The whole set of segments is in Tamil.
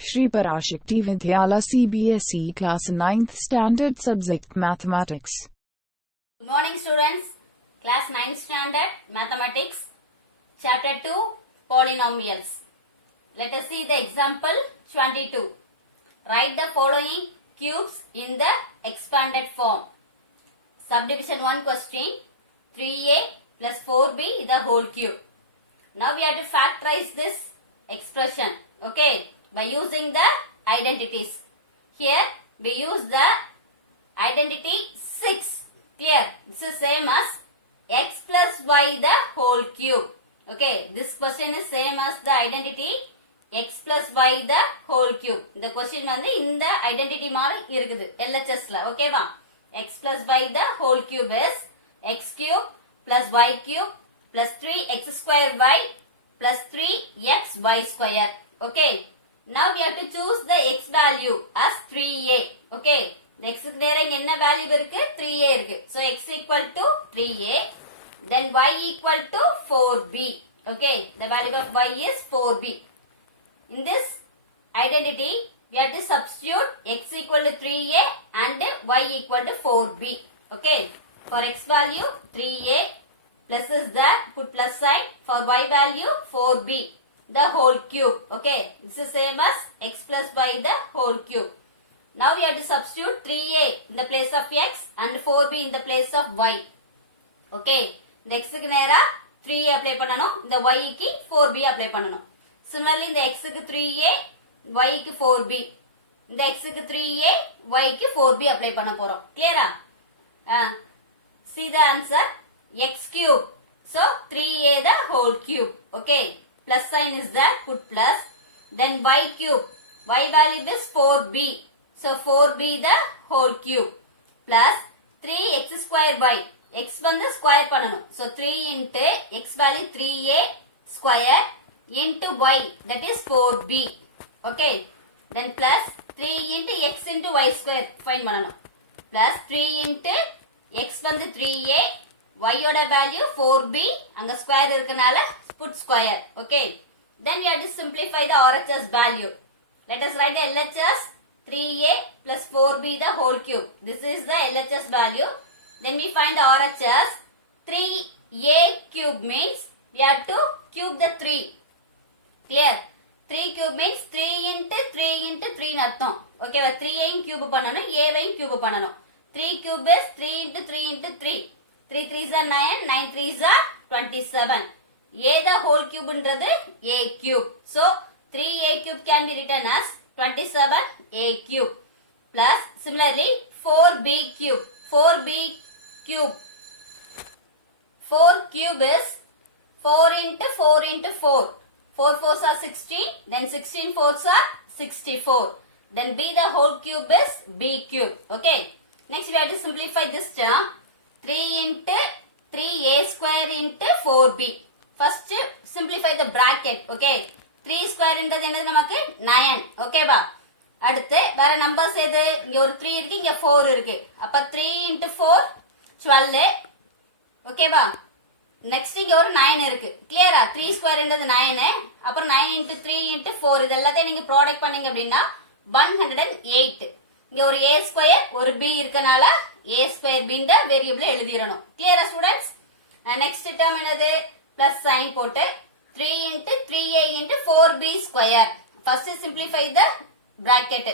Shri Parashakti Vidyala CBSE Class 9th Standard Subject Mathematics. Good morning students, class 9th standard mathematics, chapter 2 polynomials. Let us see the example 22. Write the following cubes in the expanded form. Subdivision 1 question, 3a plus 4b is the whole cube. Now we have to factorize this expression, okay, by using the identities. Here we use the identity 6. Clear? This is same as x plus y the whole cube. Okay, this question is same as the identity x plus y the whole cube. The question வந்து இந்த identity மாதிரி இருக்குது LHSல. Okay வா? x plus y the whole cube is x cube plus y cube plus 3x square y plus 3xy square. Okay. Now we have to choose the x value as 3a. Okay. The x க்கு நேரா இங்க என்ன வேல்யூ இருக்கு? 3a இருக்கு. So x equal to 3a. Then y equal to 4b. Okay. The value of y is 4b. In this identity, we have to substitute x equal to 3a and y equal to 4b. Okay. For x value 3a, plus is the put plus sign. For y value 4b, the whole cube. Okay. This is same as x plus y the whole cube. Now we have to substitute 3a in the place of x and 4b in the place of y. Okay. இந்த x க்கு நேரா 3a apply பண்ணனும். இந்த y க்கு 4b apply பண்ணனும். Similarly, இந்த x க்கு 3a, y க்கு 4b. இந்த x க்கு 3a, y க்கு 4b apply பண்ண போறோம். Clear? See the answer. X cube. So, 3a the whole cube. Okay. Plus sign is there. Put plus. Then y cube. Y value is 4b. So, 4b the whole cube. Plus 3x square y. X வந்து square பண்ணனும். So, 3 into x value 3a square into y. That is 4b. Okay. Then plus 3 into x into y square. Find பண்ணனும். Plus 3 into x வந்து 3a. Y ஓட value 4b. அங்க square இருக்கனால put square. Okay. Then we have to simplify the RHS value. Let us write the LHS 3a plus 4b the whole cube. This is the LHS value. Then we find the RHS 3a cube means we have to cube the 3. Clear? 3 cube means 3 into 3 into 3 அர்த்தம். Okay, 3a cube பண்ணனும், a வையும் cube பண்ணனும். 3 cube is 3 into 3 into 3. 3 3s are 9, 9 3s are 27. A the whole cube ன்றது a cube. So, 3a cube can be written as 27a cube. Plus, similarly, 4b cube. 4b cube. 4 cube is 4 into 4 into 4. 4 4s are 16. Then 16 4s are 64. Then b the whole cube is b cube. Okay. Next we have to simplify this term. 3 into 3a square into 4b. First simplify the bracket. Okay. 3 square ன்றது என்னது நமக்கு 9. Okay வா? அடுத்து வேற நம்பர்ஸ் எது? இங்க ஒரு 3 இருக்கு, இங்க 4 இருக்கு. அப்ப 3 into 4 12. Okay வா? நெக்ஸ்ட் இங்க ஒரு 9 இருக்கு. கிளியரா? 3 ஸ்கொயர் ன்றது 9. அப்புறம் 9 into 3 into 4 இதெல்லாத்தையும் நீங்க ப்ராடக்ட் பண்ணீங்க அப்படின்னா 108. இங்க ஒரு a ஸ்கொயர் ஒரு b இருக்கனால a ஸ்கொயர் b ன்ற வேரியபிள் எழுதிரணும். கிளியரா ஸ்டூடண்ட்ஸ்? நெக்ஸ்ட் டேர்ம் என்னது? பிளஸ் சைன் போட்டு 3 into 3a into 4b square. First simplify the bracket.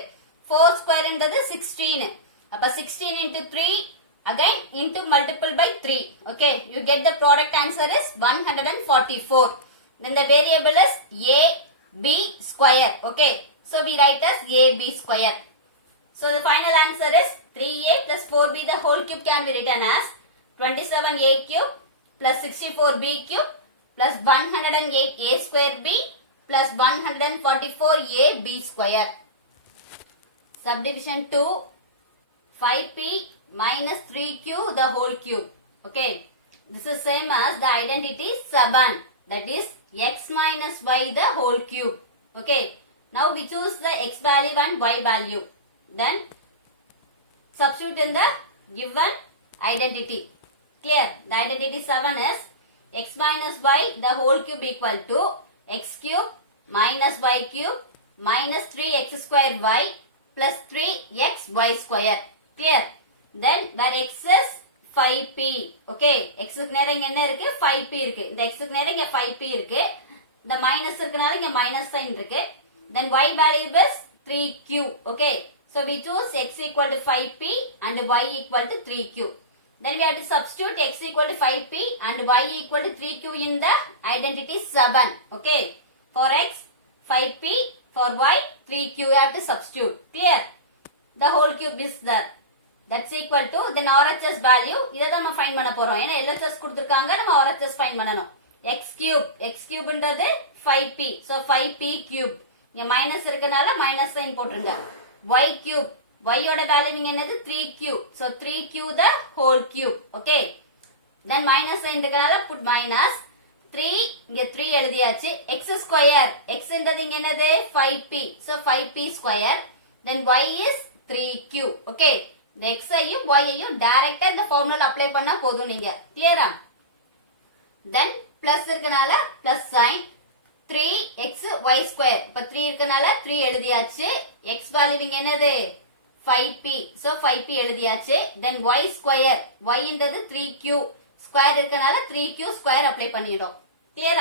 4 square ன்றது 16. அப்ப 16 into 3 again into multiple by 3. Okay, you get the product answer is 144. Then the variable is a b square. Okay, so we write as a b square. So the final answer is 3a plus 4b the whole cube can be written as 27a cube plus 64b cube plus 108a square b plus 144a b square. Subdivision 2, 5p minus 3q the whole cube. Okay. This is same as the identity 7. That is x minus y the whole cube. Okay. Now we choose the x value and y value. Then substitute in the given identity. Clear? The identity 7 is x minus y the whole cube equal to x cube minus y cube minus 3x square y plus 3xy square. Clear? Then where x is 5p. Okay, x க்கு நேரா இங்க என்ன இருக்கு 5p இருக்கு. இந்த x க்கு நேரா இங்க 5p இருக்கு. இந்த minus இருக்கனால இங்க minus sign இருக்கு. Then y value is 3q. Okay, so we choose x equal to 5p and y equal to 3q. Then we have to substitute x equal to 5p and y equal to 3q in the identity 7. Okay, for x 5p, for y 3q you have to substitute. Clear? The whole cube is there. That's equal to then RHS value. இத தான் நம்ம ஃபைண்ட் பண்ண போறோம். ஏன்னா LHS கொடுத்திருக்காங்க, நம்ம RHS ஃபைண்ட் பண்ணனும். x cube ன்றது 5p. So 5p cube. இங்க மைனஸ் இருக்கனால மைனஸ் சைன் போட்டுருங்க. y cube. y ஓட வேல்யூ இங்க என்னது 3q. So 3q the whole cube. Okay. Then minus sign இருக்கனால put minus 3 இங்க 3 எழுதியாச்சு. x square. x ன்றது இங்க என்னது 5p. So 5p square. Then y is 3q. Okay. இந்த x ஐயும் y ஐயும் டைரக்ட்டா இந்த ஃபார்முலால அப்ளை பண்ணா போதும் நீங்க. கிளியரா? Then plus இருக்கனால plus sign 3xy square. இப்ப 3 இருக்கனால 3 எழுதியாச்சு. x வேல்யூ இங்க என்னது 5p. So 5p எழுதியாச்சு. Then y square. y ன்றது 3q. Square இருக்கனால 3q square apply பண்ணிடும். Clear?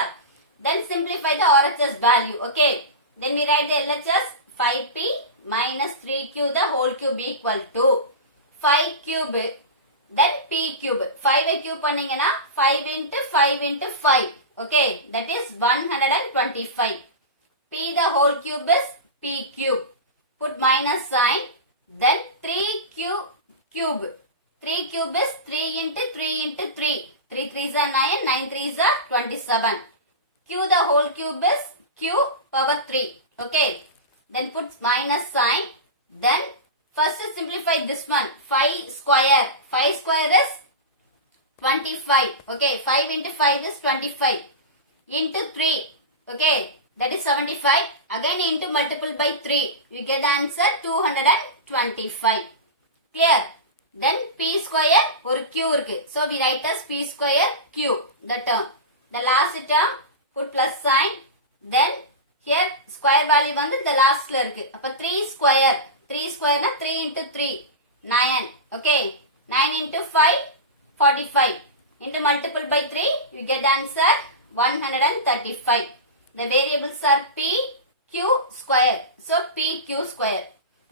Then simplify the RHS value. Okay. Then we write the LHS 5p minus 3q the whole cube equal to 5 cube. Then p cube. 5 cube பண்ணீங்கன்னா 5 into 5 into 5. Okay. That is 125. p the whole cube is p cube. Put minus sign. Then 3q cube. 3 cube is 3 into 3 into 3. 3 3s are 9, 9 3s are 27. Q the whole cube is q power 3. Okay. Then put minus sign. Then first simplify this one. 5 square. 5 square is 25. Okay. 5 into 5 is 25. Into 3. Okay. That is 75. Again into multiple by 3. You get the answer 225. Clear? Then p square or q இருக்கு. So we write as p square q. The term. The last term put plus sign. Then here square value வந்து the lastல இருக்கு. அப்ப 3 square. 3 square na 3 into 3. 9. Okay. 9 into 5. 45. Into multiple by 3. You get the answer 135. The variables are p, q square. So p q square.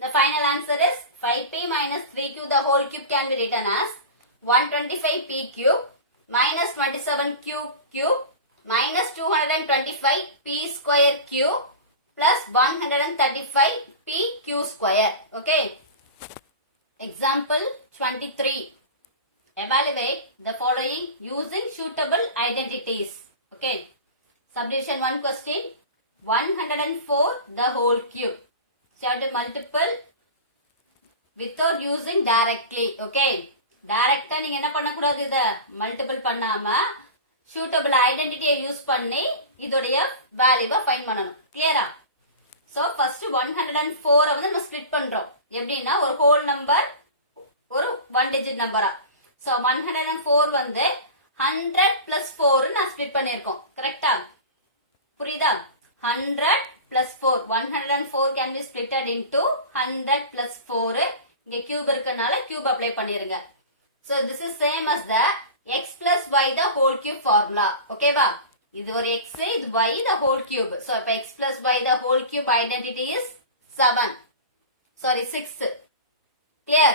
The final answer is 5p minus 3q the whole cube can be written as 125p cube minus 27q cube minus 225p square cube plus 135p q square. Okay. Example 23. Evaluate the following using suitable identities. Okay. Subdivision 1 question. 104 the whole cube. So you have to multiple without using directly. Okay. Direct நீங்க என்ன பண்ணக்கூடாது, இத மல்டிபிள் பண்ணாம suitable identity யூஸ் பண்ணி இதோடைய வேல்யூவை ஃபைண்ட் பண்ணணும். கிளியரா? So first 104 வந்து நம்ம ஸ்ப்ளிட் பண்றோம். எப்படின்னா ஒரு ஹோல் நம்பர் ஒரு 1 டிஜிட் நம்பரா. So 104 வந்து 100 plus 4 நான் ஸ்ப்ளிட் பண்ணிருக்கோம். கரெக்ட்டா? புரியுதா? 100 plus 4. 104 can be splitted into 100 plus 4. இங்க cube இருக்கனால cube apply பண்ணிருங்க. So this is same as the x plus y the whole cube formula. Okay வா? இது ஒரு x, இது y the whole cube. So இப்ப x plus y the whole cube identity is 7. Sorry 6. Clear?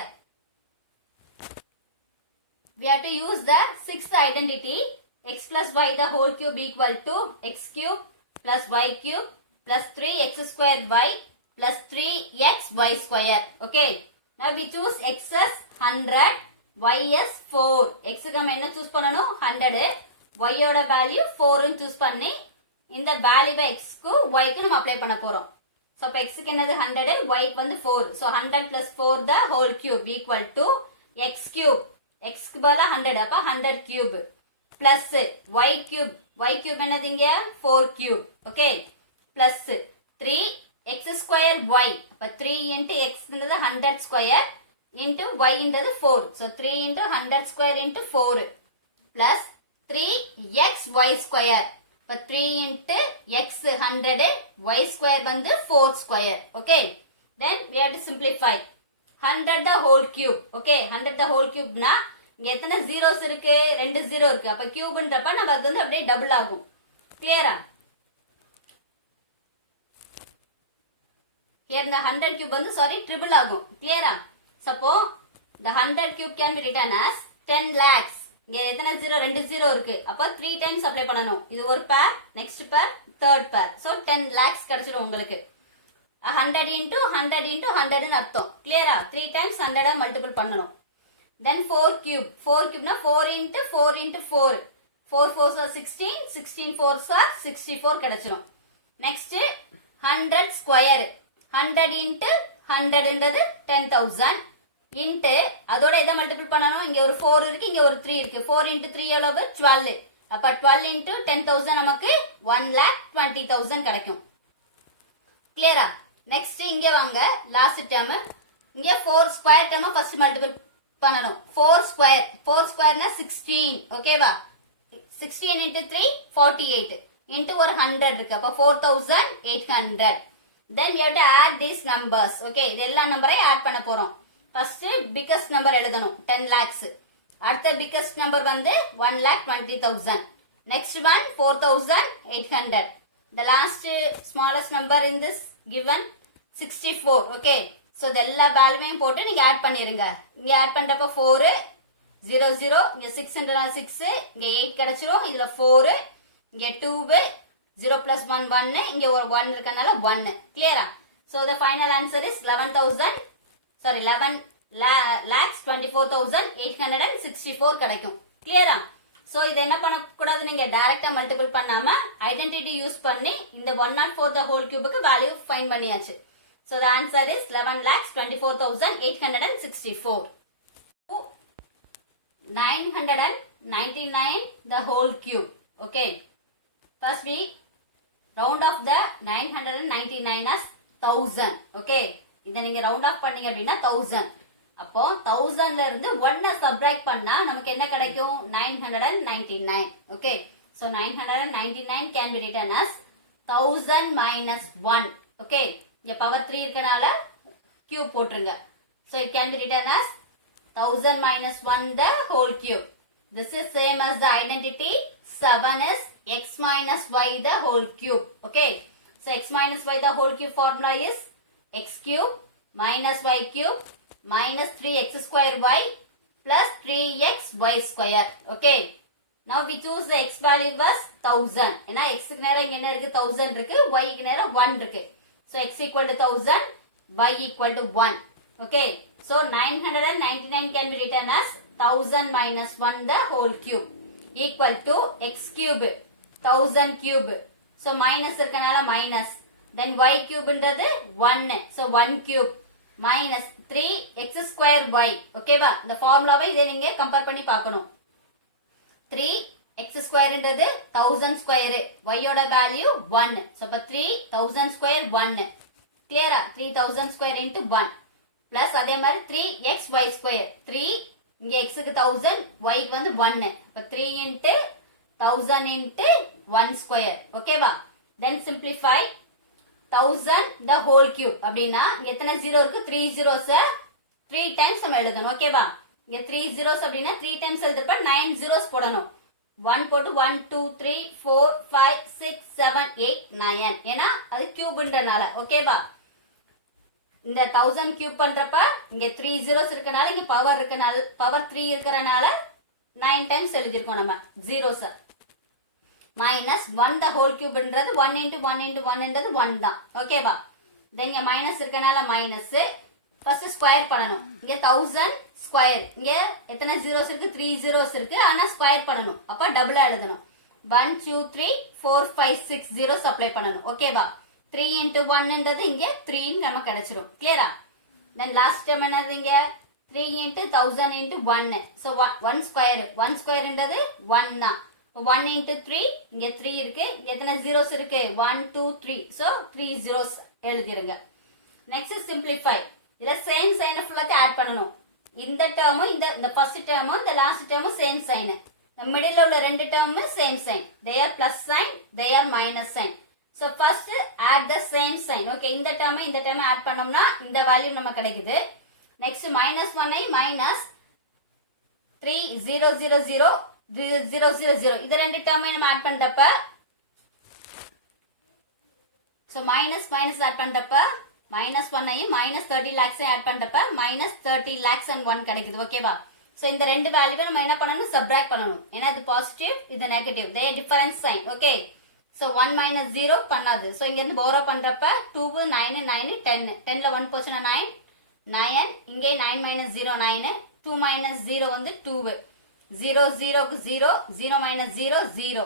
We have to use the sixth identity. X plus y the whole cube equal to x cube plus y cube plus 3x square y plus 3xy square. Okay. Now we choose x as 100, y as 4. X க்கு நம்ம என்ன choose பண்ணனும் 100, y ஓட value 4 ன்னு choose பண்ணி இந்த value x க்கு y க்கு நம்ம apply பண்ண போறோம். So அப்ப x க்கு என்னது 100, y க்கு வந்து 4. So 100 plus 4 the whole cube equal to x cube. x க்கு பதிலா 100, அப்ப 100 cube plus y cube. Y cube என்னது இங்க 4 cube. Okay. Plus 3x square y. அப்ப 3 into x ன்றது 100 square into y ன்றது 4. So 3 into 100 square into 4 plus 3xy square. இப்போ 3 into x 100 y square வந்து 4 square. Okay, then we have to simplify 100 the whole cube. Okay, 100 the whole cube னா இங்க எத்தனை zeros இருக்கு? 2 0 இருக்கு. அப்ப cubeன்றப்ப நம்ம அது வந்து அப்படியே டபுள் ஆகும். கிளியரா? here the 100 cube வந்து triple ஆகும். கிளியரா? சப்போ the 100 cube can be written as 10 lakhs. இங்க எத்தனை 0? 2 0 இருக்கு. அப்ப 3 times அப்ளை பண்ணனும். இது ஒரு pair, next pair, third pair. so 10 lakhs கிடைச்சிடும் உங்களுக்கு. 100 into 100 into 100 ன்னு அர்த்தம். கிளியரா? 3 times 100 மல்டிபிள் பண்ணனும். then 4 cube. 4 cube னா 4 into 4 into 4. 4 4s are 16, 16 4s are 64 கிடைச்சிடும். next 100 square. 100 into 100 ன்றது 10,000 into அதோட எதை மல்டிபிள் பண்ணனும்? இங்க ஒரு 4 இருக்கு, இங்க ஒரு 3 இருக்கு. 4 into 3 எவ்வளவு? 12. அப்ப 12 into 10,000 நமக்கு 1,20,000 கிடைக்கும். கிளியரா? நெக்ஸ்ட் இங்க வாங்க, லாஸ்ட் டேர்ம். இங்க 4 ஸ்கொயர் டேர்ம் ஃபர்ஸ்ட் மல்டிபிள் பண்ணனும். 4 ஸ்கொயர், 4 ஸ்கொயர்னா 16. ஓகேவா? 16 into 3 48 into ஒரு 100 இருக்கு. அப்ப 4,800. then we have to add these numbers. okay, இது எல்லா நம்பரையும் ஆட் பண்ண போறோம். ஃபர்ஸ்ட் பிகஸ்ட் நம்பர் எழுதணும் 10 lakhs. அடுத்த பிகஸ்ட் நம்பர் வந்து 1,20,000. Next one 4,800. the last smallest number in this given 64. okay, so இது எல்லா வேல்யூவையும் போட்டு நீங்க ஆட் பண்ணிருங்க. இங்க ஆட் பண்றப்ப 4 0 0, இங்க 6 6, இங்க 8 கிடைச்சிரும். இதுல 4, இங்க 2, 0 plus 1 1, இங்க ஒரு 1 இருக்கனால 1. கிளியரா? so the final answer is 11 lakhs 24,864 கிடைக்கும். கிளியரா? சோ இது என்ன பண்ண கூடாது, நீங்க டைரக்டா மல்டிபிள் பண்ணாம ஐடென்டிட்டி யூஸ் பண்ணி இந்த 104 the whole cubeக்கு வேல்யூ ஃபைண்ட் பண்ணியாச்சு. so the answer is 11 lakhs 24,864. 999 the whole cube. okay, first we round off the 999 as 1000. okay, இத நீங்க ரவுண்ட் ஆஃப் பண்ணீங்க அப்படின்னா 1000. அப்போ 1000ல இருந்து 1 சப்ட்ராக்ட் பண்ணா நமக்கு என்ன கிடைக்கும்? 999. Okay, so 999 can be written as 1000 minus 1. Okay, இங்க பவர் 3 இருக்கனால கியூப் போட்டுருங்க. so it can be written as 1000 minus 1 the whole cube. this is same as the identity 7 is x minus y the whole cube. okay, so x minus y the whole cube formula is x cube minus y cube minus 3x square y plus 3x y square. okay, now we choose the x value was 1000. ஏன்னா x க்கு நேரா இங்க என்ன இருக்கு? 1000 இருக்கு. y க்கு நேரா 1 இருக்கு. so x equal to 1000, y equal to 1. okay, so 999 can be written as 1000 minus 1 the whole cube equal to x cube 1000 cube. so minus இருக்கனால minus, then y cube ன்றது 1. so 1 cube minus 3x square y. ஓகேவா? இந்த ஃபார்முலாவை இதை நீங்க கம்பேர் பண்ணி பார்க்கணும். 3x square ன்றது 1000 ஸ்கொயர், y யோட வேல்யூ 1. so அப்ப 3000 ஸ்கொயர் 1. கிளியரா? 3000 ஸ்கொயர் into 1 plus அதே மாதிரி 3x y ஸ்கொயர். 3 இங்க x க்கு 1000, y க்கு வந்து 1. அப்ப 3 into 1000 into 1 ஸ்கொயர். ஓகேவா? then simplify 1000 the whole cube. அப்படின்னா இங்க எத்தனை 0 இருக்கு? 3 zeros 3 times நம்ம எழுதணும். ஓகேவா? இங்க 3 zeros அப்படின்னா 3 times எழுதுறப்ப 9 zeros போடணும். 1 போட்டு 1 2 3 4 5 6 7 8 9. ஏன்னா அது கியூப்ன்றனால. ஓகேவா? இந்த 1000 கியூப் பண்றப்ப இங்க 3 zeros இருக்கனால இங்க பவர் இருக்கனால பவர் 3 இருக்கறனால 9 times எழுதிருக்கோம் நம்ம zeros. minus 1 the whole cube ன்றது 1 into 1 into 1 ன்றது 1 தான். ஓகேவா? then இங்க மைனஸ் இருக்கனால மைனஸ். ஃபர்ஸ்ட் ஸ்கொயர் பண்ணனும். இங்க 1000 ஸ்கொயர். இங்க எத்தனை zeros இருக்கு? 3 zeros இருக்கு. ஆனா ஸ்கொயர் பண்ணனும். அப்ப டபுளா எழுதணும். 1 2 3 4 5 6 zeros அப்ளை பண்ணனும். ஓகேவா? 3 into 1 ன்றது இங்க 3 ன்னு நமக்கு கிடைச்சிரும். கிளியரா? then last term என்னது? இங்க 3 into 1000 into 1. so 1 square. 1 square ன்றது 1 தான். 1 into 3, இங்க 3 இருக்கு. எத்தனை zeros இருக்கு? 1 2 3. so 3 zeros எழுதிருங்க. next simplify. இதுல சேம் சைன் ஃபுல்லாக ஆட் பண்ணனும். இந்த டேர்மும் இந்த ஃபர்ஸ்ட் டேர்மும் இந்த லாஸ்ட் டேர்மும் சேம் சைன். the middle உள்ள ரெண்டு term same sign, they are plus sign, they are minus sign. So first add the same sign. Okay, இந்த term add பண்ணோம்னா இந்த value நமக்கு கிடைக்குது. Next minus 1 minus 3 0 0 0 0 0 0 இது ரெண்டு term நம்ம add பண்றப்ப so minus add பண்றப்ப minus 1 minus 30 lakhs add பண்றப்ப minus 30 lakhs and 1 கிடைக்குது. ஓகேவா? So இந்த ரெண்டு வேல்யூவை நம்ம என்ன பண்ணணும், subtract பண்ணணும். ஏன்னா இது பாசிட்டிவ் இது negative, they are different sign. Okay, so 1 minus 0 பண்ணாது. so இங்க இருந்து borrow பண்றப்ப 2 9 9 10 10ல 1 போச்சுனா 9 9 இங்கே 9 minus 0 9 2 minus 0 வந்து 2 0 0 க்கு 0 0 minus 0 0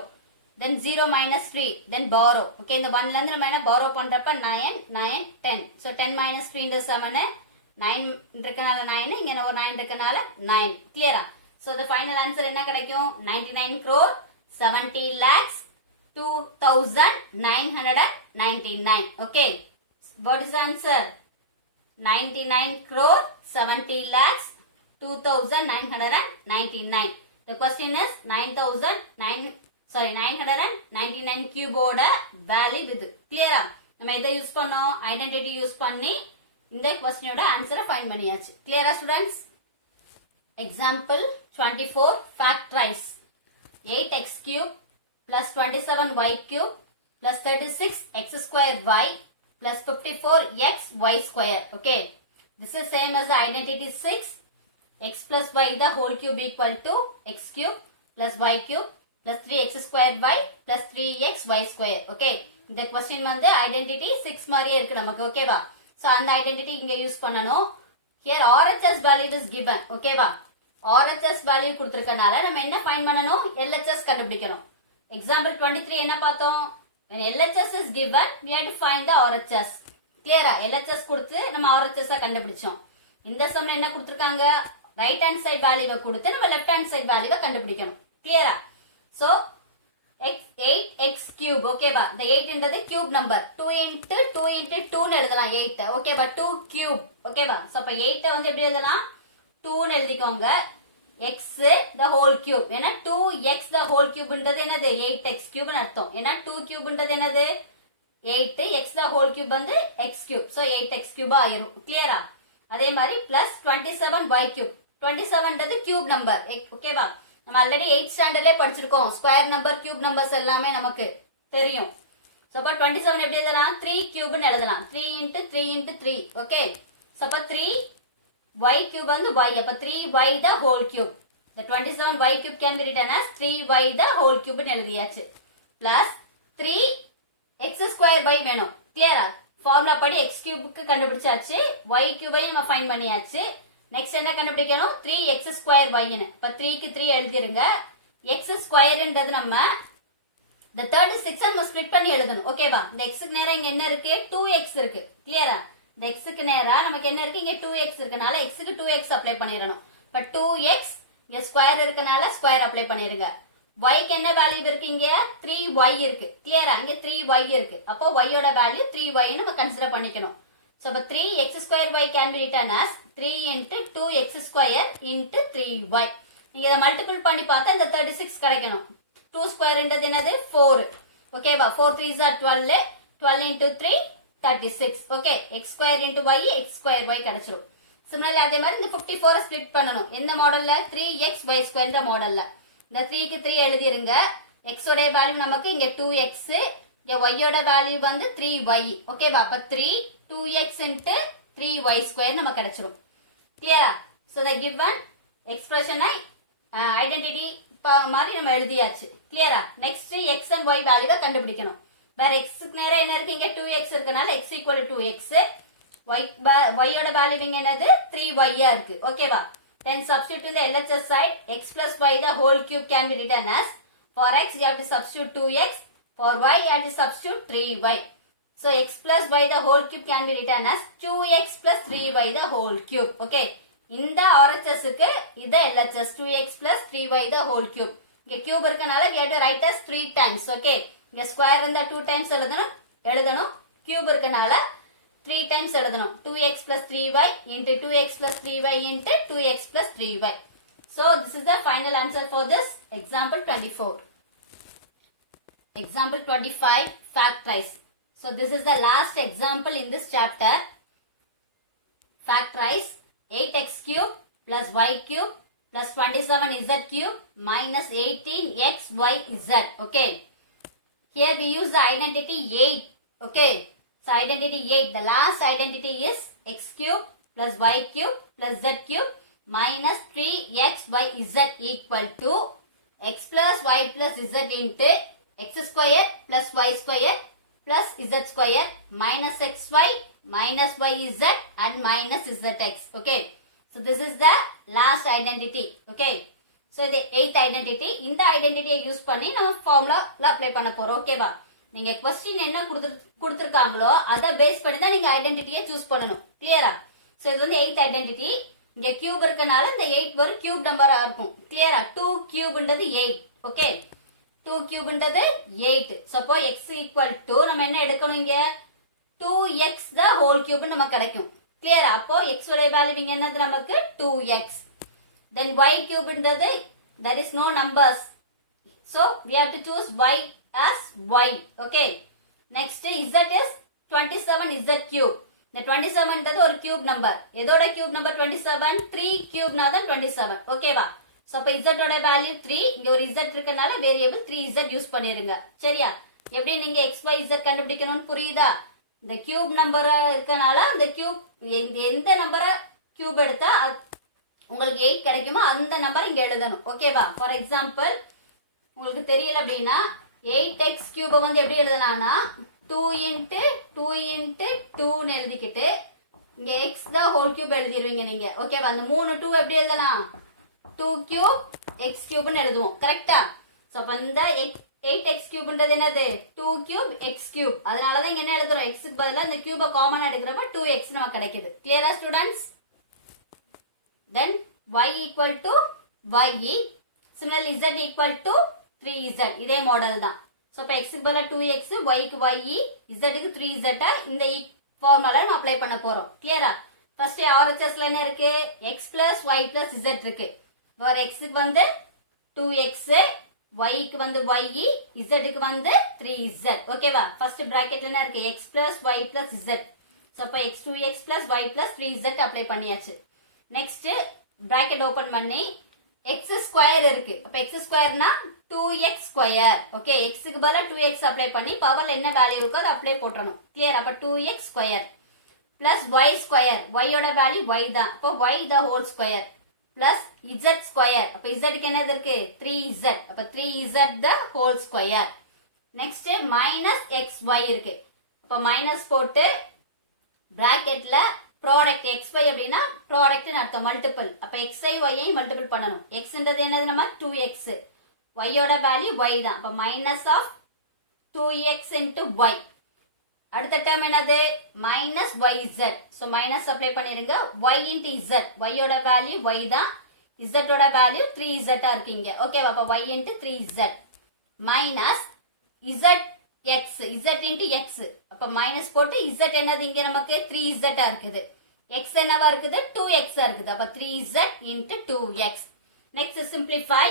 then 0 minus 3 then borrow. okay, இந்த 1ல இருந்து நம்ம என்ன borrow பண்றப்ப 9 9 10 so 10 minus 3 into 7 9 இருக்கனால 9 இங்க ஒரு 9 இருக்கனால 9. கிளியரா? so the final answer என்ன கிடைக்கும், 99 crore 70 lakhs 2999. okay, what is the answer? 99 crore 70 lakhs 2999. the question is 999 cube ஓட value இது. கிளியரா? நம்ம இதை யூஸ் பண்ணோம், ஐடென்டிட்டி யூஸ் பண்ணி இந்த क्वेश्चनோட ஆன்சரை ஃபைண்ட் பண்ணியாச்சு. கிளியரா students? Example 24 factorise 8x cube plus 27y cube plus 36x square y plus 54x y square. okay, this is same as the identity 6 x plus y the whole cube equal to x cube plus y cube plus 3x square y plus 3x y square. okay, இந்த question வந்து identity 6 மாதிரியே இருக்கு நமக்கு. ஓகேவா? so அந்த identity இங்க யூஸ் பண்ணனும். here RHS value is given. ஓகேவா? RHS value கொடுத்திருக்கனால நம்ம என்ன ஃபைண்ட் பண்ணனும், LHS கண்டுபிடிக்கணும். example 23 என்ன பார்த்தோம், when LHS is given we have to find the RHS. கிளியரா? LHS கொடுத்து நம்ம RHS கண்டுபிடிச்சோம். இந்த சம்ல என்ன கொடுத்திருக்காங்க, ரைட் ஹேண்ட் சைடு வேல்யூவை கொடுத்து நம்ம லெஃப்ட் ஹேண்ட் சைடு வேல்யூவை கண்டுபிடிக்கணும். கிளியரா? so 8x cube. ஓகேவா? the 8 என்றது cube number, 2 into 2 into 2 னு எழுதலாம் 8. ஓகேவா? 2 cube. ஓகேவா? so அப்ப 8 வந்து எப்படி எழுதலாம், 2 னு எழுதிக்கோங்க, x the whole cube. ஏனா 2x the whole cube ன்றது என்னது, 8x cube னு அர்த்தம். ஏனா 2 cube ன்றது என்னது 8, x the whole cube வந்து x cube. so 8x cube ஆயிரும். கிளியரா? அதே மாதிரி plus 27y cube. 27 ன்றது cube number. ஓகேவா? நம்ம ஆல்ரெடி 8th ஸ்டாண்டர்ட்லயே படிச்சிருக்கோம், ஸ்கொயர் நம்பர் கியூப் நம்பர்ஸ் எல்லாமே நமக்கு தெரியும். சோ அப்ப 27 எப்படி எழுதலாம், 3 cube னு எழுதலாம், 3 into 3 into 3. ஓகே, சோ அப்ப 3y cube வந்து y, அப்ப 3y the whole cube. the 27y cube can be written as 3y the whole cube னு எழுதியாச்சு. plus 3x square y வேணும். கிளியரா? ஃபார்முலா படி x cube க்கு கண்டுபிடிச்சாச்சு, y cube ஐயும் நம்ம ஃபைண்ட் பண்ணியாச்சு. நெக்ஸ்ட் என்ன கண்டுபிடிக்கணும், 3x square y னு. அப்ப 3 க்கு 3 எழுதிருங்க. x square ன்றது நம்ம the 36 நம்ம ஸ்ப்ளிட் பண்ணி எழுதணும். ஓகேவா? இந்த x க்கு நேரா இங்க என்ன இருக்கு, 2x இருக்கு. கிளியரா? இந்த x க்கு நேரா நமக்கு என்ன இருக்கு, இங்க 2x இருக்கனால x க்கு 2x அப்ளை பண்ணிரணும். இப்ப 2x இங்க ஸ்கொயர் இருக்கனால ஸ்கொயர் அப்ளை பண்ணிருங்க. y க்கு என்ன வேல்யூ இருக்கு, இங்க 3y இருக்கு. கிளியரா? இங்க 3y இருக்கு. அப்போ y ஓட வேல்யூ 3y னு நம்ம கன்சிடர் பண்ணிக்கணும். So, 3x square y can be written as 3 into 2x square into 3y. நீங்க இத மல்டிபிள் பண்ணி பார்த்தா இந்த 36 கிடைக்கணும். 2 square ன்றது என்னது 4. ஓகேவா? 4 3s are 12. 12 into 3 36. Okay, x square into y x square y கிடைச்சிரும். சிமிலர்லி அதே மாதிரி இந்த 54 ஸ்ப்ளிட் பண்ணனும். எந்த மாடல்ல, 3x y square ன்ற மாடல்ல. இந்த 3 க்கு 3 எழுதிருங்க. x ஓட வேல்யூ நமக்கு இங்க 2x, இங்க y ஓட வேல்யூ வந்து 3y. ஓகேவா? அப்ப 3 2x into 3y square நம்ம கிடைச்சிரும். கிளியரா? so the given expression identity மாதிரி நம்ம எழுதியாச்சு. கிளியரா? நெக்ஸ்ட் x and y வேல்யூவை கண்டுபிடிக்கணும். வேற x க்கு நேரா என்ன இருக்கு, இங்க 2x இருக்கனால x equal to 2x, y ஓட வேல்யூ இங்க என்னது 3y ஆ இருக்கு. ஓகேவா? then substitute in the LHS side, x plus y the whole cube can be written as, for x you have to substitute 2x, for y you have to substitute 3y. So x plus y the whole cube can be written as 2x plus 3y the whole cube. Okay. இந்த RHS க்கு இது LHS, 2x plus 3y the whole cube. இங்க cube இருக்கனால we have to write as 3 times. Okay. இங்க square இருந்தா 2 times எழுதணும். cube இருக்கனால 3 times எழுதணும். 2x plus 3y into 2x plus 3y into 2x plus 3y. So this is the final answer for this example 24. Example 25, factorize. So this is the last example in this chapter. Factorize 8x cube plus y cube plus 27z cube minus 18xyz. Okay. Here we use the identity 8. Okay. So identity 8. The last identity is x cube plus y cube plus z cube minus 3xyz equal to x plus y plus z into x square plus y square plus z square minus xy minus yz and minus zx. Okay. So this is the last identity. Okay. So the 8th identity. இந்த identity யூஸ் பண்ணி நம்ம ஃபார்முலால அப்ளை பண்ண போறோம். ஓகேவா? நீங்க क्वेश्चन என்ன கொடுத்திருக்காங்களோ அத பேஸ் பண்ணி தான் நீங்க ஐடென்டிட்டியை சூஸ் பண்ணனும். கிளியரா? சோ இது வந்து 8th ஐடென்டிட்டி. இங்க கியூப் இருக்கனால இந்த 8 ஒரு கியூப் நம்பரா இருக்கும். கிளியரா? 2 கியூப்ன்றது 8. ஓகே. 2 கியூப்ன்றது 8. சோ அப்போ x equal to நம்ம என்ன எடுக்கணும் இங்க? 2x the whole cube நமக்கு கிடைக்கும். கிளியரா? அப்போ x உடைய வேல்யூ இங்க என்னது நமக்கு 2x. Then y cube ன்றது there is no numbers. So we have to choose y as y. Okay. Next z is 27z cube. The 27 ன்றது ஒரு cube number. எதோட cube number 27? 3 cube னா தான் 27. ஓகேவா? So அப்ப z ஓட வேல்யூ 3. இங்க ஒரு z இருக்கனால வேரியபிள் 3z யூஸ் பண்ணிருங்க. சரியா? எப்படி நீங்க x y z கண்டுபிடிக்கணும்னு புரியுதா? இந்த கியூப் நம்பர் இருக்கனால அந்த கியூப் எந்த நம்பரை கியூப் எடுத்தா உங்களுக்கு 8 கிடைக்குமோ அந்த நம்பர் இங்க எழுதணும். ஓகேவா? ஃபார் எக்ஸாம்பிள் உங்களுக்கு தெரியல அப்படின்னா 8x கியூபை வந்து எப்படி எழுதலாம்னா 2 into 2 into 2 எழுதிக்கிட்டு இங்க x the whole cube எழுதிடுவீங்க நீங்க. ஓகேவா? அந்த 3 2 எப்படி எழுதலாம்? 2 cube x cube ன்னு எழுதுவோம். கரெக்டா? சோ அப்ப இந்த 8x cube என்னது 2 cube x cube. அதனால தான் இங்க என்ன எழுதுறோம்? x க்கு பதிலா இந்த கியூபை காமனா எடுக்கறப்ப 2x நமக்கு கிடைக்குது. கிளியரா students? Then y equal to y. Similarly z equal to 3z. இதே மாடல் தான். சோ அப்ப x க்கு பதிலா 2x, y க்கு y, z க்கு 3z இந்த ஃபார்முலால நம்ம அப்ளை பண்ண போறோம். கிளியரா? ஃபர்ஸ்ட் RHSல என்ன இருக்கு? x plus y plus z இருக்கு. வேற x க்கு வந்து 2x, y க்கு வந்து y, z க்கு வந்து 3z. ஓகேவா? ஃபர்ஸ்ட் பிராக்கெட்ல என்ன இருக்கு? x plus y plus z. So அப்ப x2x plus y plus 3z apply பண்ணியாச்சு. நெக்ஸ்ட் பிராக்கெட் ஓபன் பண்ணி x ஸ்கொயர் இருக்கு. அப்ப x ஸ்கொயர்னா 2x square. Okay. x க்கு பதிலா 2x அப்ளை பண்ணி பவர்ல என்ன வேல்யூ இருக்கோ அதை அப்ளை போட்றணும். கிளியர்? அப்ப 2x square plus y square. y ஓட வேல்யூ y தான். அப்ப y the whole square plus z square. அப்ப z க்கு என்னது இருக்கு? 3z. அப்ப 3z the whole square. Next minus xy இருக்கு. அப்ப மைனஸ் போட்டு பிராக்கெட்ல ப்ராடக்ட் xy அப்படினா ப்ராடக்ட் அர்த்தம் மல்டிபிள். அப்ப xi y மல்டிபிள் பண்ணனும். x ன்றது என்னது நம்ம 2x. y ஓட வேல்யூ y தான். அப்ப minus of 2x into y. அடுத்த டேர்ம் என்னது? Minus yz. So minus apply பண்ணிருங்க. y into z. y ஓட வேல்யூ y தான். z ஓட வேல்யூ 3z ஆ இருக்கீங்க. ஓகேவா? அப்ப y into 3z minus zx. z into x. அப்ப மைனஸ் போட்டு z என்னது இங்க நமக்கு 3z ஆ இருக்குது. x என்னவா இருக்குது? 2x ஆ இருக்குது. அப்ப 3z into 2x. Next simplify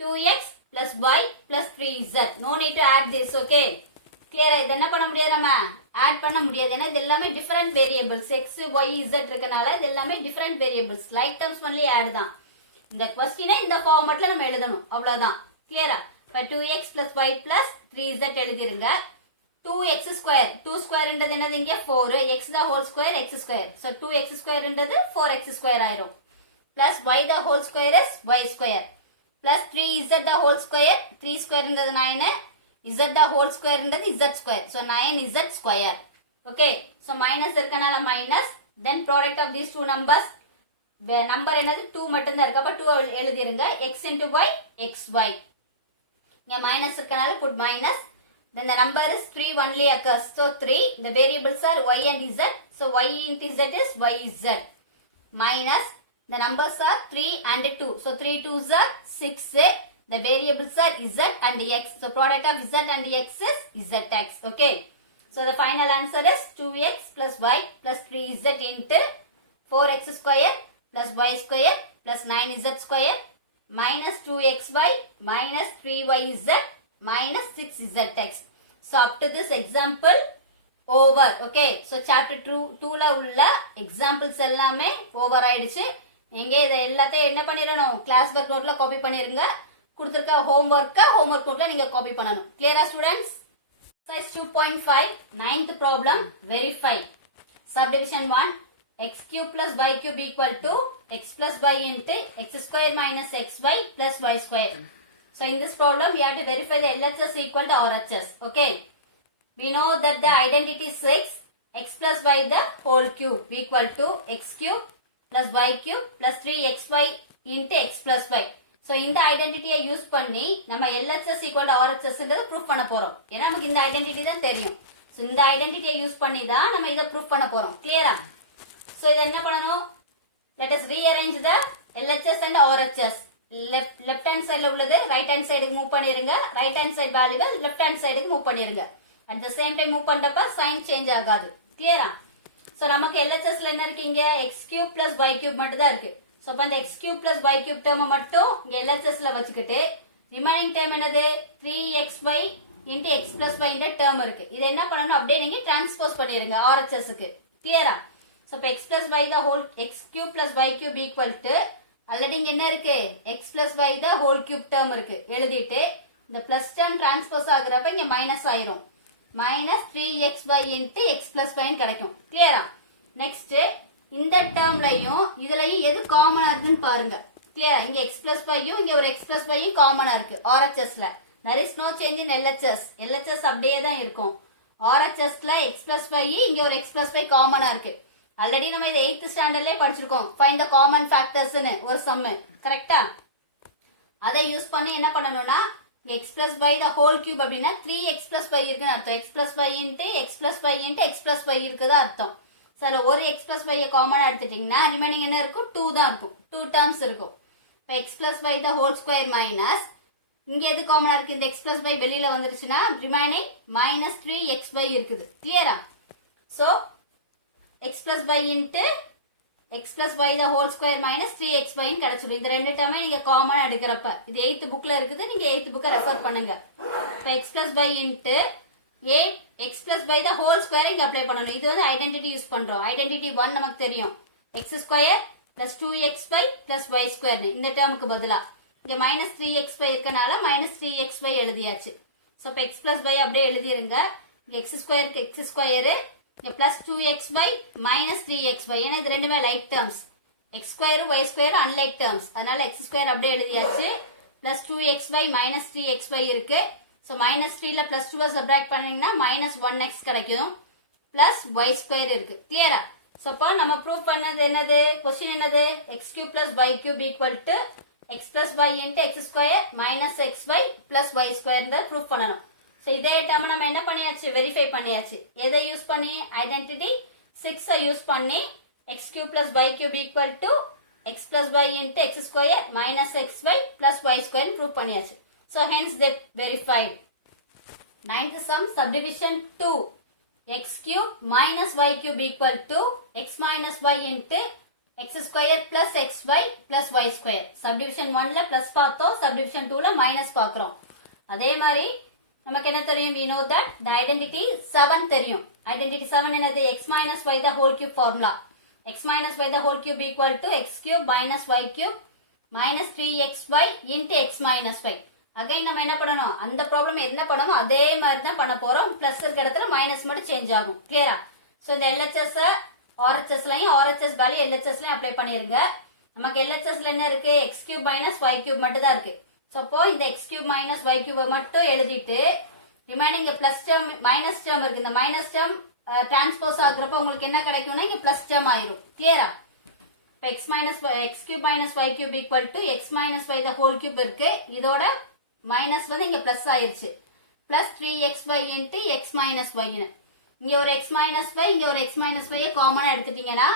2x plus y plus 3z. No need to add this. Okay. கிளியரா? இது என்ன பண்ண முடியாது, நம்ம ஆட் பண்ண முடியாது. ஏன்னா இது எல்லாமே different variables. x y z இருக்கனால இது எல்லாமே different variables. Like terms only add தான். இந்த क्वेश्चन இந்த ஃபார்மட்ல நம்ம எழுதணும். அவ்வளவுதான். கிளியரா? இப்ப 2x plus y plus 3z எழுதிருங்க. 2x square. 2 square ன்றது என்னது இங்க 4. x the whole square x square. So 2x square ன்றது 4x square ஆயிரும். Plus y the whole square is y square. Plus 3z the whole square. 3 square ன்றது 9. z the whole square ன்றது z square. So 9z square. Okay. So minus இருக்கனால minus. Then product of these two numbers. Number என்னது 2 மட்டும் தான் இருக்கு. அப்ப 2 எழுதிருங்க. x into y xy. இங்க minus இருக்கனால put minus. Then the number is 3 only occurs. So 3. The variables are y and z. So y into z is yz. Minus. The numbers are 3 and 2. So 3 2s are 6. The variables are z and x. So product of z and x is zx. Okay. So the final answer is 2x plus y plus 3z into 4x square plus y square plus 9z square minus 2xy minus 3yz minus 6zx. So up to this example over. Okay, so chapter 2 ல உள்ள examples எல்லாமே over ஆயிடுச்சு. எங்க இத எல்லாத்தையும் என்ன பண்ணிரணும், கிளாஸ் ஒர்க் நோட்ல காப்பி பண்ணிருங்க. கொடுத்திருக்க ஹோம்வொர்க்க ஹோம்வொர்க் நோட்ல நீங்க காப்பி பண்ணணும். கிளியரா students? Exercise 2.5 ninth problem, verify. Subdivision 1, x cube plus y cube equal to x plus y into x square minus xy plus y square. So in this problem we have to verify the LHS equal to RHS. Okay, we know that the identity 6 x plus y the whole cube equal to x cube plus y cube plus 3xy into x plus y. So இந்த ஐடென்டிட்டியை யூஸ் பண்ணி நம்ம LHS equal to RHS proof பண்ண போறோம். ஏன்னா நமக்கு இந்த ஐடென்டிட்டி தான் தெரியும். So இந்த ஐடென்டிட்டியை யூஸ் பண்ணி தான் நம்ம இதை ப்ரூஃப் பண்ண போறோம். கிளியரா? So இதை என்ன பண்ணணும்? Let us rearrange the LHS and RHS. left hand sideல உள்ளது right hand sideக்கு மூவ் பண்ணிருங்க. right hand side வேல்யூவை left hand sideக்கு மூவ் பண்ணிருங்க. At the same time move பண்றப்ப சைன் சேஞ்ச் ஆகாது. கிளியரா? So நமக்கு LHSல என்ன இருக்கு, இங்க x cube plus y cube மட்டும் தான் இருக்கு. So அப்ப அந்த x cube plus y cube term மட்டும் இங்க LHSல வச்சுக்கிட்டு ரிமைனிங் டேர்ம் என்னது 3xy into x plus y இந்த டேர்ம் இருக்கு. இது என்ன பண்ணணும், அப்படியே நீங்க டிரான்ஸ்போஸ் பண்ணிருங்க RHSக்கு. கிளியரா? So அப்ப x plus y the whole x cube plus y cube equal to already இங்க என்ன இருக்கு, x plus y the whole cube term இருக்கு. எழுதிட்டு இந்த பிளஸ் டேர்ம் டிரான்ஸ்போஸ் ஆகுறப்ப இங்க மைனஸ் ஆயிரும். minus 3xy into x plus y கிடைக்கும். கிளியரா? நெக்ஸ்ட் இந்த டேர்ம்லயும் இதுலயும் எது காமனா இருக்குன்னு பாருங்க. கிளியரா? இங்க x plus y யும் இங்க ஒரு x plus y யும் காமனா இருக்கு RHSல. there is no change in LHS. LHS அப்படியே தான் இருக்கும். RHSல x plus y இங்க ஒரு x plus y காமனா இருக்கு. ஆல்ரெடி நம்ம இதை 8th ஸ்டாண்டர்ட்லயே படிச்சிருக்கோம். find the common factors னு ஒரு சம். கரெக்ட்டா? அதை யூஸ் பண்ணி என்ன பண்ணனும்னா x plus y the whole cube அப்படினா 3x plus y இருக்குன்னு அர்த்தம். x plus y into x plus y into x plus y இருக்குதா அர்த்தம். சோ ஒரு x plus y காமனா எடுத்துட்டீங்கன்னா ரிமைனிங் என்ன இருக்கும், 2 தான் இருக்கும். 2 டேர்ம்ஸ் இருக்கும். இப்போ x plus y the whole square minus இங்க எது காமனா இருக்கு, இந்த x plus y வெளியில வந்துருச்சுனா ரிமைனிங் minus 3xy இருக்குது. கிளியரா? So x plus y into x plus y the whole square minus 3xy ன்னு கிடைச்சிடும். இந்த ரெண்டு டேர்மே நீங்க காமனா எடுக்கறப்ப இது 8th புக்ல இருக்குது. நீங்க 8th புக்க ரெஃபர் பண்ணுங்க. இப்போ x plus y into x plus y the whole square இங்க அப்ளை பண்ணனும். இது வந்து ஐடென்டிட்டி யூஸ் பண்றோம். ஐடென்டிட்டி 1 நமக்கு தெரியும். x square plus 2xy plus y square இந்த டேர்முக்கு பதிலா இங்க minus 3xy இருக்கனால minus 3xy எழுதியாச்சு. சோ இப்போ x plus y அப்படியே எழுதிருங்க. இங்க x square க்கு x square இங்க plus 2xy minus 3xy. ஏன்னா இது ரெண்டுமே like terms. x square y square unlike terms. அதனால x square அப்படியே எழுதியாச்சு. plus 2xy minus 3xy இருக்கு. So minus 3 ல plus 2 சப்ட்ராக்ட் பண்ணீங்கன்னா minus 1x கிடைக்கும். plus y square இருக்கு. கிளியரா? சோ அப்ப நம்ம ப்ரூஃப் பண்ணது என்னது, क्वेश्चन என்னது, x cube plus y cube equal to x plus y into x square minus xy plus y square ன்ற ப்ரூஃப் பண்ணனும். சோ இதே டேர்ம் நம்ம என்ன பண்ணியாச்சு, வெரிஃபை பண்ணியாச்சு. எதை யூஸ் பண்ணி, ஐடென்டிட்டி 6 யூஸ் பண்ணி x cube plus y cube equal to x plus y into x square minus xy plus y square prove பண்ணியாச்சு. So hence they verified. Ninth sum, subdivision 2, x cube minus y cube equal to x minus y into x square plus xy plus y square. Subdivision 1 ல plus பார்த்தோம், subdivision 2 ல minus பார்க்கிறோம். அதே மாதிரி நமக்கு என்ன தெரியும், we know that the identity 7 தெரியும். Identity 7 என்னது, x minus y the whole cube formula. x minus y the whole cube equal to x cube minus y cube minus 3xy into x minus y. Again நம்ம என்ன பண்ணணும், அந்த ப்ராப்ளம் என்ன பண்ணோமோ அதே மாதிரி தான் பண்ண போறோம். பிளஸ் இருக்க இடத்துல மைனஸ் மட்டும் சேஞ்ச் ஆகும். கிளியரா? சோ இந்த LHS RHS லயும் RHS வேல்யூ LHS லயும் அப்ளை பண்ணிருங்க. நமக்கு LHS ல என்ன இருக்கு, x cube minus y cube மட்டும் தான் இருக்கு. சோ அப்போ இந்த x cube minus y cube மட்டும் எழுதிட்டு remaining plus term minus term இருக்கு. இந்த மைனஸ் டேர்ம் டிரான்ஸ்போஸ் ஆகுறப்ப உங்களுக்கு என்ன கிடைக்கும்னா இங்க பிளஸ் டேர்ம் ஆயிரும். கிளியரா? x cube minus y cube equal to x minus y the whole cube இருக்கு. இதோட மைனஸ் வந்து இங்க பிளஸ் ஆயிருச்சு. Plus 3xy into x minus y. இங்க ஒரு x minus y, இங்க ஒரு x minus y காமனா எடுத்துட்டீங்கன்னா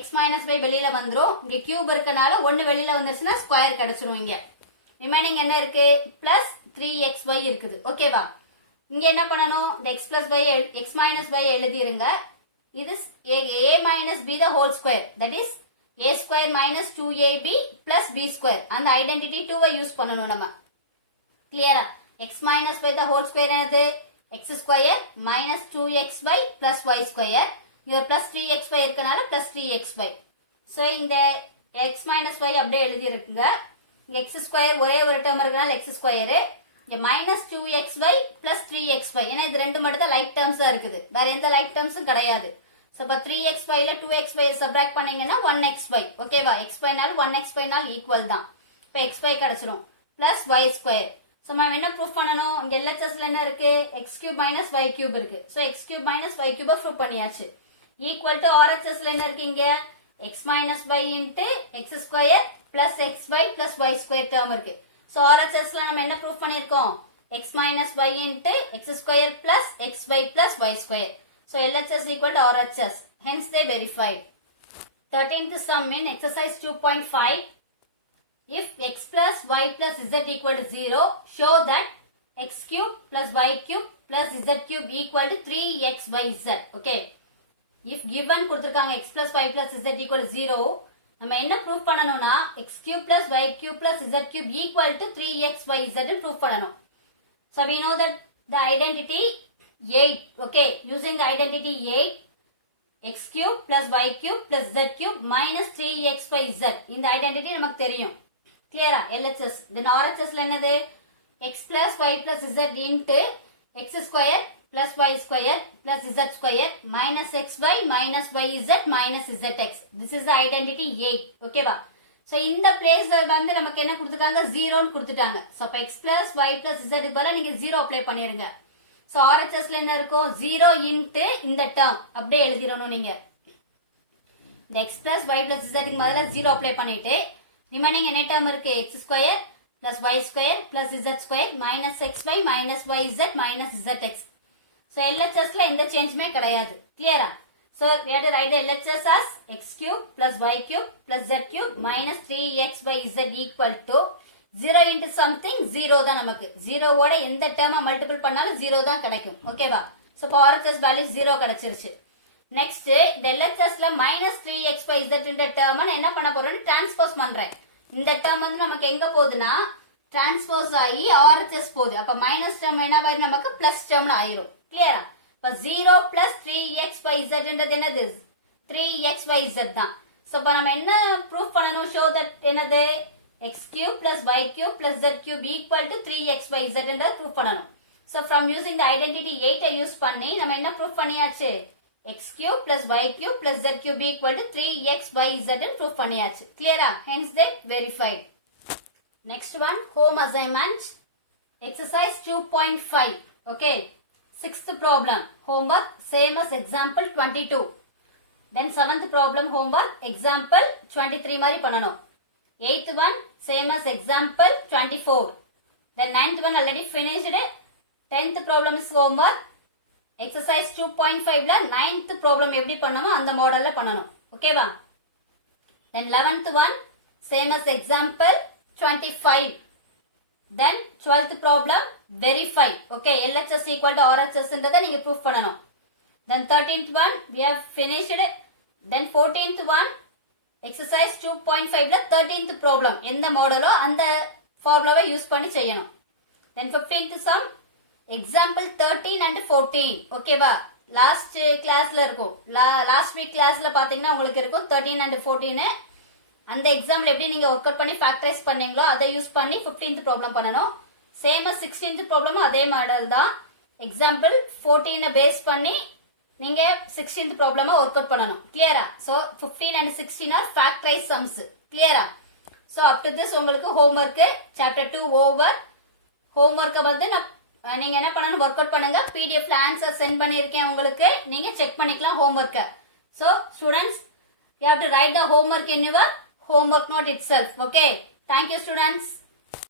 x minus y வெளியில வந்துரும். இங்க கியூப் இருக்கனால ஒன்னு வெளியில வந்துருச்சுன்னா ஸ்கொயர் கிடைச்சிரும். இங்க ரிமைனிங் என்ன இருக்கு, பிளஸ் 3xy இருக்குது. ஓகேவா? இங்க என்ன பண்ணணும், இந்த x plus y x minus y எழுதிருங்க. இது a minus b the whole square, that is a square minus 2ab plus b square. அந்த identity 2 யூஸ் பண்ணணும் நம்ம. கிளியரா? x minus by the whole square என்னது? x square minus 2xy plus y square. இங்க plus 3xy இருக்கனால plus 3xy. So இந்த x minus y அப்படியே எழுதி இருக்குங்க. x square ஒரே ஒரு term இருக்கனால x square. இங்க minus 2xy plus 3xy. ஏன்னா இது ரெண்டு மட்டும் தான் like terms இருக்குது. வேற எந்த like termsம் கிடையாது. So அப்ப 3xy ல 2xy subtract பண்ணீங்கன்னா 1xy. ஓகேவா? xy நால 1xy நால ஈக்குவல் தான். இப்ப xy கிடைச்சிரும். plus y square. So நம்ம என்ன ப்ரூஃப் பண்ணனும்? இங்க LHSல என்ன இருக்கு? x cube minus y cube இருக்கு. So x cube minus y cube proof பண்ணியாச்சு. equal to RHSல என்ன இருக்கு இங்க? x minus y into x square plus xy plus y square term இருக்கு. So RHSல நம்ம என்ன ப்ரூஃப் பண்ணிருக்கோம்? x minus y into x square plus xy plus y square. So LHS equal to RHS. Hence they verified. 13th sum in exercise 2.5. If x plus y plus z equal to 0, show that x cube plus y cube plus z cube equal to 3xyz. Okay. If given கொடுத்திருக்காங்க x plus y plus z equal to 0, நம்ம என்ன ப்ரூஃப் பண்ணனும்னா x cube plus y cube plus z cube equal to 3xyz proof பண்ணனும். So we know that the identity 8. Okay. Using the identity 8, x cube plus y cube plus z cube minus 3xyz. இந்த identity நமக்கு தெரியும். Clear? LHS. Then RHS ல என்னது? x plus y plus z into x square plus y square plus z square minus xy minus yz minus zx. This is the identity 8. Okay ba? So இந்த place வந்து நமக்கு என்ன கொடுத்துட்டாங்க? 0 ன்னு கொடுத்துட்டாங்க. So அப்ப x plus y plus z பதிலா நீங்க 0 அப்ளை பண்ணிருங்க. So RHS ல என்ன இருக்கும்? 0 into இந்த term அப்படியே எழுதிரணும் நீங்க. இந்த x plus y plus z க்கு பதிலா 0 அப்ளை பண்ணிட்டு remaining என்ன term இருக்கு? x square plus y square plus z square minus xy minus yz minus zx. So LHS ல எந்த சேஞ்சுமே கிடையாது. கிளியரா? So we have to write the LHS as x cube plus y cube plus z cube minus 3xyz equal to 0 into something 0 தான் நமக்கு. 0 ஓட எந்த term மல்டிபிள் பண்ணாலும் 0 தான் கிடைக்கும். ஓகேவா? So RHS value 0 கிடைச்சிருச்சு. Next, இந்த LHS ல minus 3xyz இந்த term என்ன பண்ண போறேன்னு டிரான்ஸ்போஸ் பண்றேன். இந்த term வந்து நமக்கு எங்க போகுதுன்னா டிரான்ஸ்போஸ் ஆகி RHS போகுது. அப்ப மைனஸ் term என்னவாயிரும் நமக்கு பிளஸ் termனு ஆயிரும். கிளியரா? அப்ப 0 plus 3xyz என்றது என்னது? 3xyz தான். சோ அப்ப நம்ம என்ன ப்ரூஃப் பண்ணனும்? show that என்னது? x cube plus y cube plus z cube equal to 3xyz என்றது ப்ரூஃப் பண்ணனும். So from using the identity 8 use பண்ணி நம்ம என்ன ப்ரூஃப் பண்ணியாச்சு? x cube plus y cube plus z cube equal to 3xyz ன்னு ப்ரூஃப் பண்ணியாச்சு. கிளியரா? Hence they verified. Next one, home assignment. Exercise 2.5. Okay. 6th problem. Homework same as example 22. Then 7th problem homework example 23 மாதிரி பண்ணனும். 8th one same as example 24. Then 9th one already finished. 10th problem is homework. Exercise 2.5 ல 9th problem எப்படி பண்ணோமோ அந்த மாடல்ல பண்ணனும். ஓகேவா? Then 11th one same as example 25. Then 12th problem verify. Okay, LHS equal to RHS ன்றதை நீங்க ப்ரூஃப் பண்ணனும். Then 13th one we have finished. Then 14th one exercise 2.5 ல 13th problem எந்த மாடலோ அந்த ஃபார்முலாவை யூஸ் பண்ணி செய்யணும். Then 15th sum example 13 and 14. ஓகேவா? லாஸ்ட் கிளாஸ்ல இருக்கும். லாஸ்ட் வீக் கிளாஸ்ல பாத்தீங்கன்னா உங்களுக்கு இருக்கும் 13 and 14. அந்த எக்ஸாம்பிள் எப்படி நீங்க ஒர்க் அவுட் பண்ணி ஃபேக்டரைஸ் பண்ணீங்களோ அதை யூஸ் பண்ணி 15th ப்ராப்ளம் பண்ணனும். சேம் as 16th ப்ராப்ளமும் அதே மாடல் தான். எக்ஸாம்பிள் 14 பேஸ் பண்ணி நீங்க 16th ப்ராப்ளமை ஒர்க் அவுட் பண்ணனும். கிளியரா? So 15 and 16 are factorise sums. கிளியரா? சோ அப் டு திஸ் உங்களுக்கு ஹோம்வொர்க் சாப்டர் 2 ஓவர். ஹோம்வொர்க்கை வந்து நீங்க என்ன பண்ணணும்? ஒர்க் அவுட் பண்ணுங்க. பிடிஎஃப்ல ஆன்சர் சென்ட் பண்ணிருக்கேன் உங்களுக்கு. நீங்க செக் பண்ணிக்கலாம் ஹோம்வொர்க்கை. So students, you have to write the homework in your homework note itself. Okay. Thank you, students.